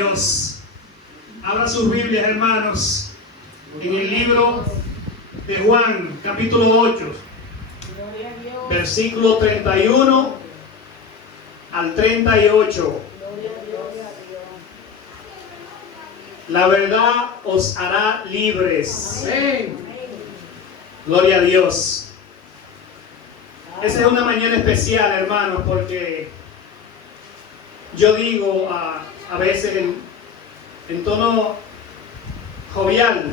Dios. Abra sus Biblias, hermanos, en el libro de Juan, capítulo 8, versículo 31 al 38. La verdad os hará libres. Gloria a Dios. Esa es una mañana especial, hermanos, porque yo digo a veces en tono jovial,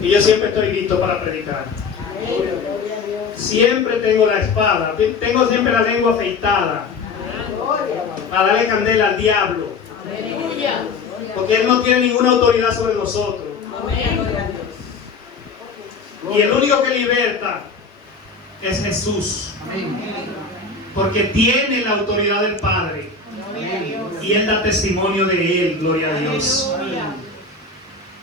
y yo siempre estoy listo para predicar. Siempre tengo la espada, tengo siempre la lengua afeitada para darle candela al diablo, porque él no tiene ninguna autoridad sobre nosotros. Y el único que liberta es Jesús, porque tiene la autoridad del Padre y él da testimonio de él. Gloria a Dios.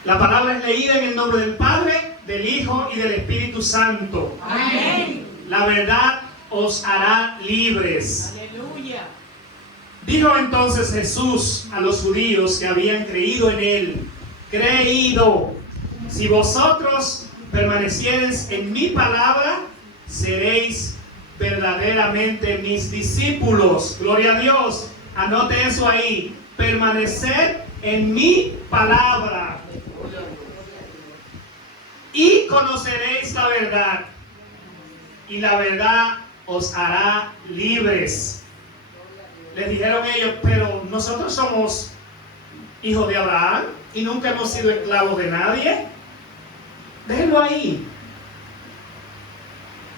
La palabra es leída en el nombre del Padre, del Hijo y del Espíritu Santo. Amén. La verdad os hará libres. Aleluya. Dijo entonces Jesús a los judíos que habían creído en él: creído, si vosotros permaneciereis en mi palabra, seréis verdaderamente mis discípulos. Gloria a Dios. Anote eso ahí: permanecer en mi palabra. Y conoceréis la verdad, y la verdad os hará libres. Les dijeron ellos: pero nosotros somos hijos de Abraham y nunca hemos sido esclavos de nadie. Déjenlo ahí.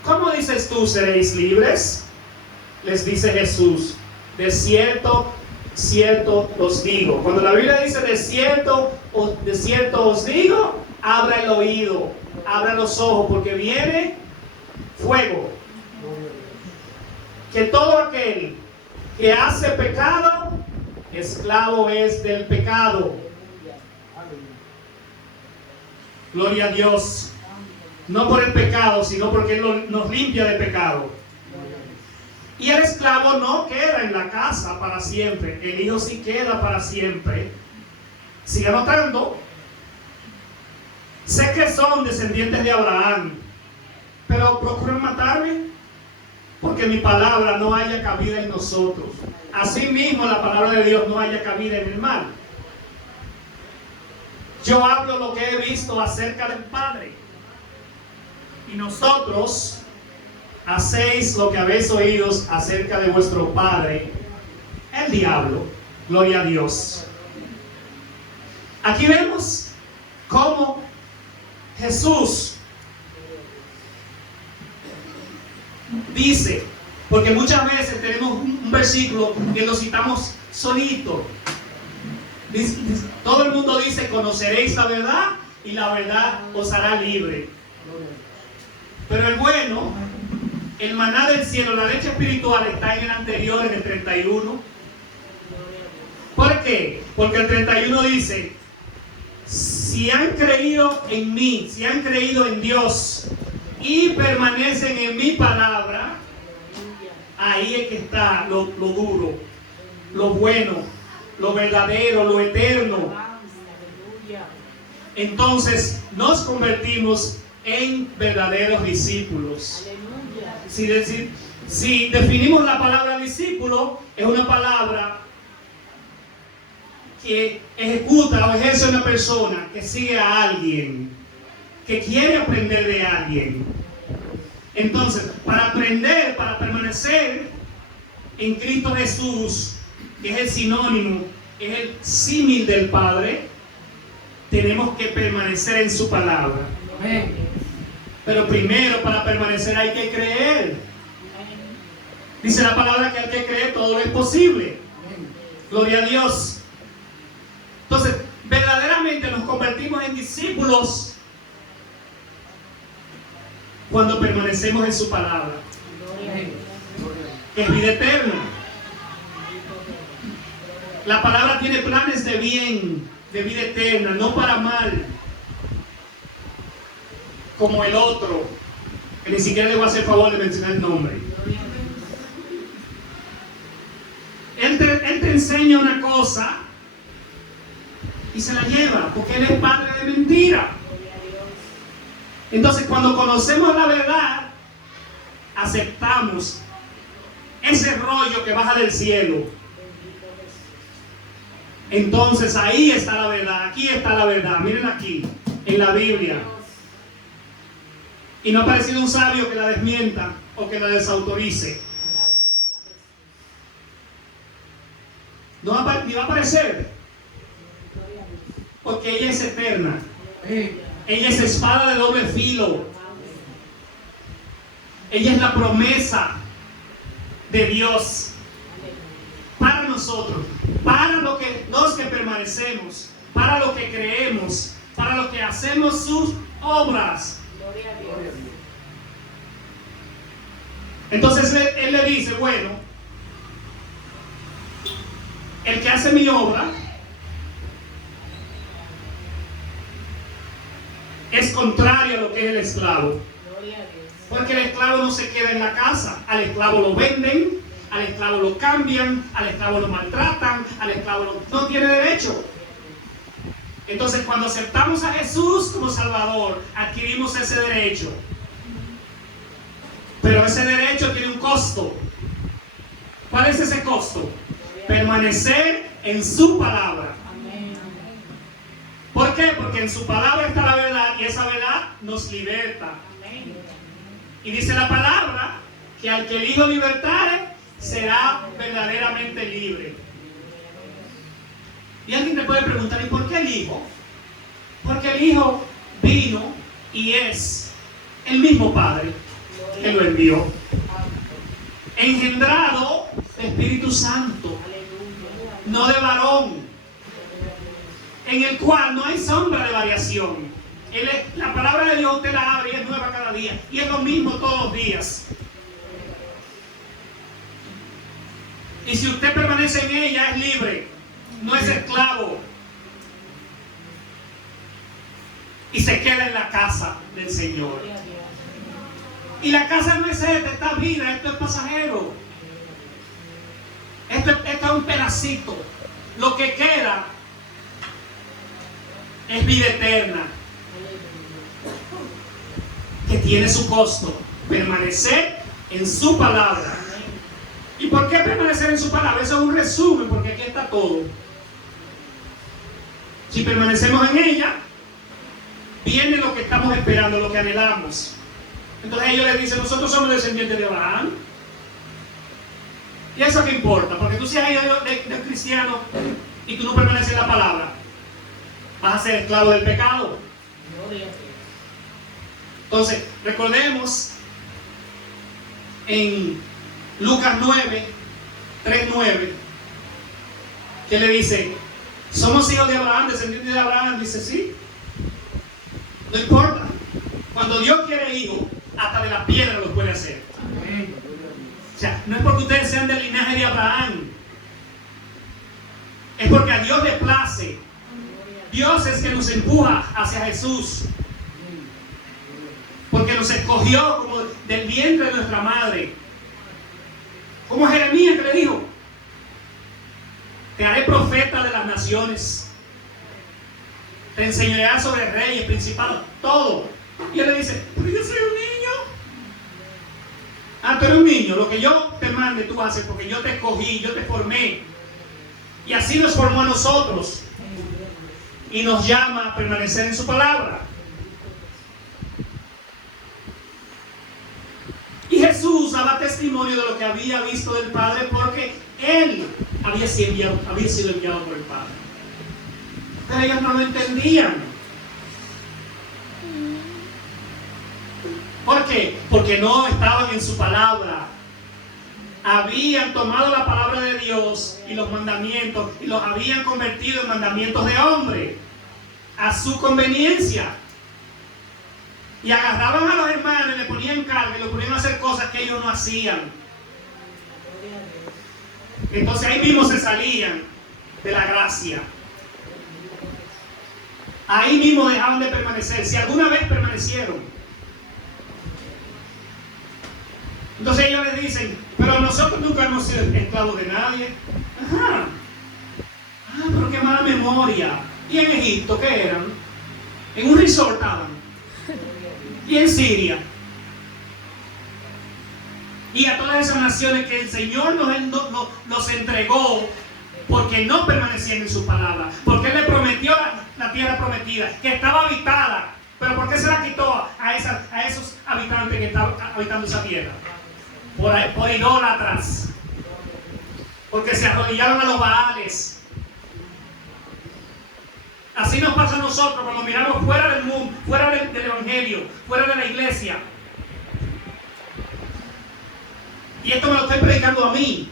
¿Cómo dices tú seréis libres? Les dice Jesús: de cierto, cierto os digo. Cuando la Biblia dice de cierto os digo, abra el oído, abra los ojos, porque viene fuego. Que todo aquel que hace pecado, esclavo es del pecado. Gloria a Dios. No por el pecado, sino porque Él nos limpia de pecado. Y el esclavo no queda en la casa para siempre. El hijo sí queda para siempre. Sigue anotando. Sé que son descendientes de Abraham, pero procuran matarme, porque mi palabra no haya cabida en nosotros. Asimismo, la palabra de Dios no haya cabida en el mal. Yo hablo lo que he visto acerca del Padre, y nosotros hacéis lo que habéis oído acerca de vuestro padre, el diablo. Gloria a Dios. Aquí vemos cómo Jesús dice, porque muchas veces tenemos un versículo que lo citamos solito. Todo el mundo dice: conoceréis la verdad y la verdad os hará libre. Pero el bueno, el maná del cielo, la leche espiritual, está en el anterior, en el 31. ¿Por qué? Porque el 31 dice: si han creído en mí, si han creído en Dios y permanecen en mi palabra, ahí es que está lo duro, lo bueno, lo verdadero, lo eterno. Entonces nos convertimos en verdaderos discípulos. Si definimos la palabra discípulo, es una palabra que ejecuta o ejerce una persona que sigue a alguien, que quiere aprender de alguien. Entonces, para aprender, para permanecer en Cristo Jesús, que es el sinónimo, es el símil del Padre, tenemos que permanecer en su palabra. Pero primero, para permanecer hay que creer. Dice la palabra que al que cree todo es posible. Gloria a Dios. Entonces, verdaderamente nos convertimos en discípulos cuando permanecemos en su palabra, que es vida eterna. La palabra tiene planes de bien, de vida eterna, no para mal, como el otro, que ni siquiera le voy a hacer favor de mencionar el nombre. Él te enseña una cosa y se la lleva, porque él es padre de mentira. Entonces, cuando conocemos la verdad, aceptamos ese rollo que baja del cielo. Entonces ahí está la verdad, aquí está la verdad. Miren aquí, en la Biblia. Y no ha aparecido un sabio que la desmienta o que la desautorice. No ni va a aparecer, porque ella es eterna. Ella es espada de doble filo. Ella es la promesa de Dios para nosotros, para los que permanecemos, para los que creemos, para los que hacemos sus obras. Entonces él le dice, bueno, el que hace mi obra es contrario a lo que es el esclavo. Porque el esclavo no se queda en la casa. Al esclavo lo venden, al esclavo lo cambian, al esclavo lo maltratan, al esclavo no tiene derecho. Entonces, cuando aceptamos a Jesús como Salvador, adquirimos ese derecho. Pero ese derecho tiene un costo. ¿Cuál es ese costo? Permanecer en su palabra. ¿Por qué? Porque en su palabra está la verdad y esa verdad nos liberta. Y dice la palabra que al que el Hijo libertare será verdaderamente libre. Y alguien te puede preguntar, ¿y por qué el Hijo? Porque el Hijo vino y es el mismo Padre que lo envió, engendrado de Espíritu Santo, no de varón, en el cual no hay sombra de variación. La palabra de Dios usted la abre y es nueva cada día, y es lo mismo todos los días. Y si usted permanece en ella, es libre, no es esclavo, y se queda en la casa del Señor. Y la casa no es esta vida, esto es pasajero. Esto es un pedacito. Lo que queda es vida eterna, que tiene su costo. Permanecer en su palabra. ¿Y por qué permanecer en su palabra? Eso es un resumen, porque aquí está todo. Si permanecemos en ella, viene lo que estamos esperando, lo que anhelamos. Entonces ellos les dicen, nosotros somos descendientes de Abraham. ¿Y eso qué importa? Porque tú seas hijo de cristiano y tú no permaneces en la palabra, vas a ser esclavo del pecado. Entonces, recordemos en Lucas 9, 3:9, que le dice, somos hijos de Abraham, descendientes de Abraham. Dice, sí, no importa. Cuando Dios quiere hijos, hasta de la piedra lo puede hacer. O sea, no es porque ustedes sean del linaje de Abraham, es porque a Dios le place. Dios es que nos empuja hacia Jesús, porque nos escogió como del vientre de nuestra madre. Como Jeremías que le dijo, te haré profeta de las naciones, te enseñaré sobre reyes, principados, todo. Y él le dice, pero yo soy un niño. Ah, tú eres un niño, lo que yo te mande tú haces, porque yo te escogí, yo te formé. Y así nos formó a nosotros. Y nos llama a permanecer en su palabra. Y Jesús daba testimonio de lo que había visto del Padre, porque Él había sido enviado por el Padre. Pero ellos no lo entendían. ¿Por qué? Porque no estaban en su palabra. Habían tomado la palabra de Dios y los mandamientos y los habían convertido en mandamientos de hombre a su conveniencia. Y agarraban a los hermanos y le ponían carga y los ponían a hacer cosas que ellos no hacían. Entonces ahí mismo se salían de la gracia. Ahí mismo dejaban de permanecer, si alguna vez permanecieron. Entonces ellos les dicen, pero nosotros nunca hemos sido esclavos de nadie. Ajá. Ah, pero qué mala memoria. ¿Y en Egipto qué eran? En un resort estaban. Y en Siria. Y a todas esas naciones que el Señor nos entregó porque no permanecían en su palabra. Porque Él le prometió la tierra prometida, que estaba habitada. Pero ¿por qué se la quitó a esos habitantes que estaban habitando esa tierra? Por idólatras. Porque se arrodillaron a los baales. Así nos pasa a nosotros cuando miramos fuera del mundo, fuera del evangelio, fuera de la iglesia. Y esto me lo estoy predicando a mí.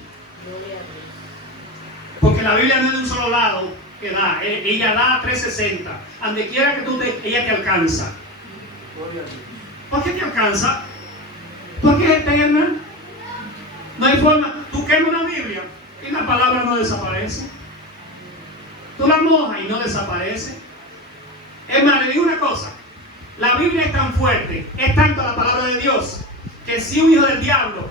Porque la Biblia no es de un solo lado que da. Ella da 360. Donde quiera que tú ella te alcanza. ¿Por qué te alcanza? Porque es eterna. No hay forma. Tú quemas una Biblia y la palabra no desaparece. Tú la mojas y no desaparece. Es más, le digo una cosa. La Biblia es tan fuerte, es tanto la palabra de Dios, que si un hijo del diablo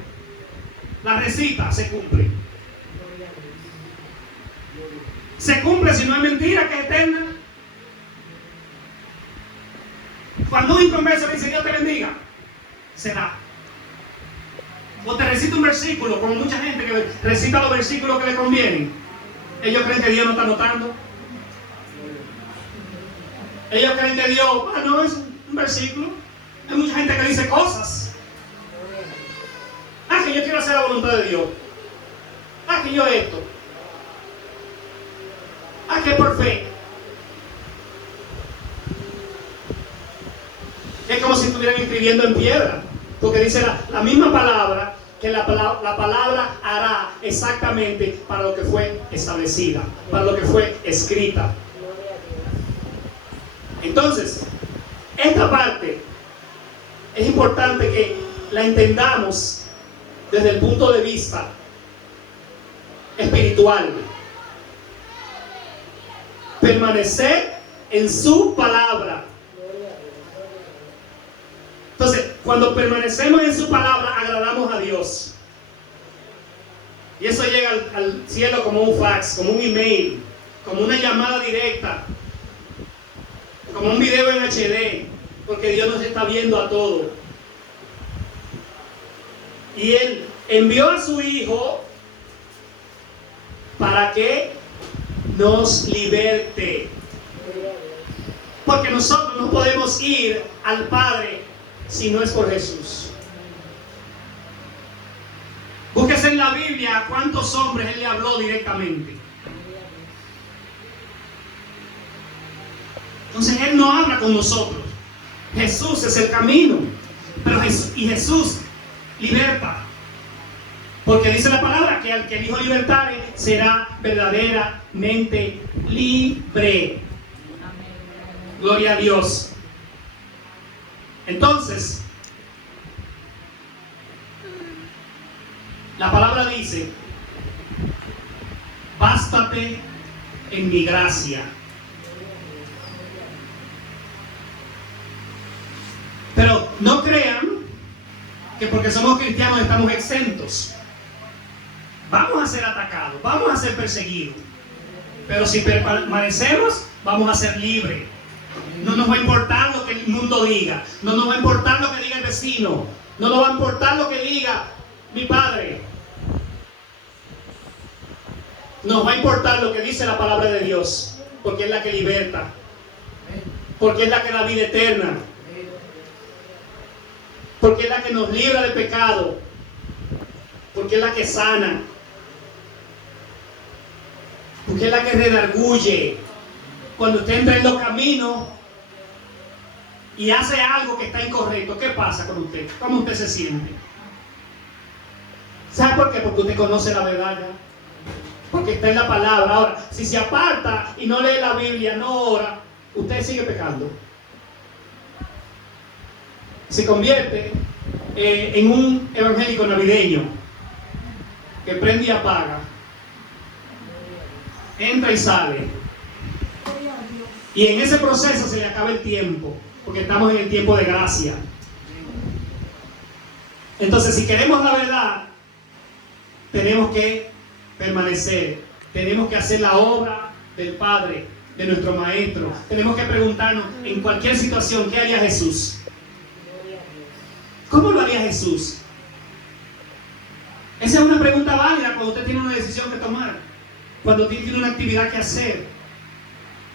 la recita, se cumple. Se cumple si no es mentira, que es eterna. Cuando un inconverso le dice Dios te bendiga, se da. O te recita un versículo, como mucha gente que recita los versículos que le convienen. Ellos creen que Dios no está notando. Ellos creen que Dios, no es un versículo. Hay mucha gente que dice cosas. Que yo quiero hacer la voluntad de Dios. Que yo esto. Que por fe. Es como si estuvieran escribiendo en piedra. Porque dice la misma palabra, que la palabra hará exactamente para lo que fue establecida, para lo que fue escrita. Entonces, esta parte es importante que la entendamos desde el punto de vista espiritual. Permanecer en su palabra. Entonces, cuando permanecemos en su palabra, agradamos a Dios. Y eso llega al cielo como un fax, como un email, como una llamada directa, como un video en HD, porque Dios nos está viendo a todos. Y Él envió a su Hijo para que nos liberte. Porque nosotros no podemos ir al Padre si no es por Jesús. Búsquese en la Biblia a cuántos hombres Él le habló directamente. Entonces Él no habla con nosotros. Jesús es el camino. Pero Jesús liberta. Porque dice la palabra que al que el Hijo libertare será verdaderamente libre. Gloria a Dios. Entonces, la palabra dice: bástate en mi gracia. Pero no crean que porque somos cristianos estamos exentos. Vamos a ser atacados, vamos a ser perseguidos. Pero si permanecemos, vamos a ser libres. No nos va a importar lo que el mundo diga. No nos va a importar lo que diga el vecino. No nos va a importar lo que diga mi padre. Nos va a importar lo que dice la palabra de Dios. Porque es la que liberta. Porque es la que da vida eterna. Porque es la que nos libra del pecado. Porque es la que sana. Porque es la que redarguye. Cuando usted entra en los caminos y hace algo que está incorrecto, ¿qué pasa con usted? ¿Cómo usted se siente? ¿Sabe por qué? Porque usted conoce la verdad ya. Porque está en la palabra. Ahora, si se aparta y no lee la Biblia, no ora, usted sigue pecando. Se convierte en un evangélico navideño que prende y apaga, entra y sale. Y en ese proceso se le acaba el tiempo, porque estamos en el tiempo de gracia. Entonces, si queremos la verdad, tenemos que permanecer, tenemos que hacer la obra del Padre, de nuestro Maestro. Tenemos que preguntarnos en cualquier situación, ¿qué haría Jesús? ¿Cómo lo haría Jesús? Esa es una pregunta válida cuando usted tiene una decisión que tomar, cuando usted tiene una actividad que hacer.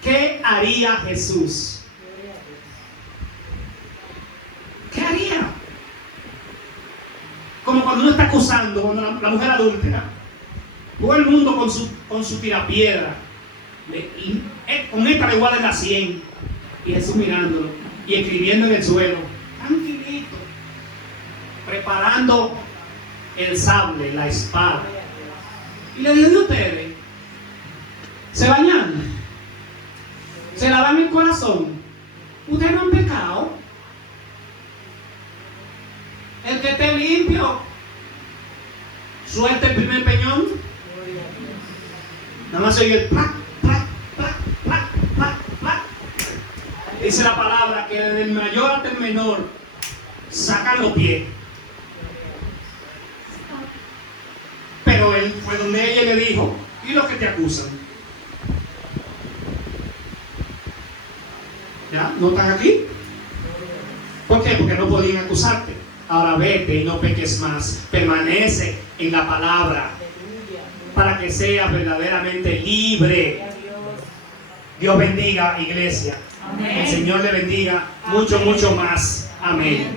¿Qué haría Jesús? ¿Qué haría? Como cuando uno está acusando, cuando la mujer adúltera, todo el mundo con su tirapiedra, con esta le igual en la 100, y Jesús mirándolo y escribiendo en el suelo, tranquilito, preparando el sable, la espada. Y le dijo: ¿de ustedes se bañan? ¿Se lavan el corazón? ¿Ustedes no han pecado? El que esté limpio, suelta el primer peñón. Nada más se oye el plac, plac, plac, plac, plac, plac. Dice la palabra que desde el mayor hasta el menor sacan los pies. Pero él fue donde ella le dijo: ¿y los que te acusan? ¿Ya? ¿No están aquí? ¿Por qué? Porque no podían acusarte. Ahora vete y no peques más. Permanece en la palabra para que seas verdaderamente libre. Dios bendiga, iglesia. Amén. El Señor le bendiga mucho, mucho más. Amén.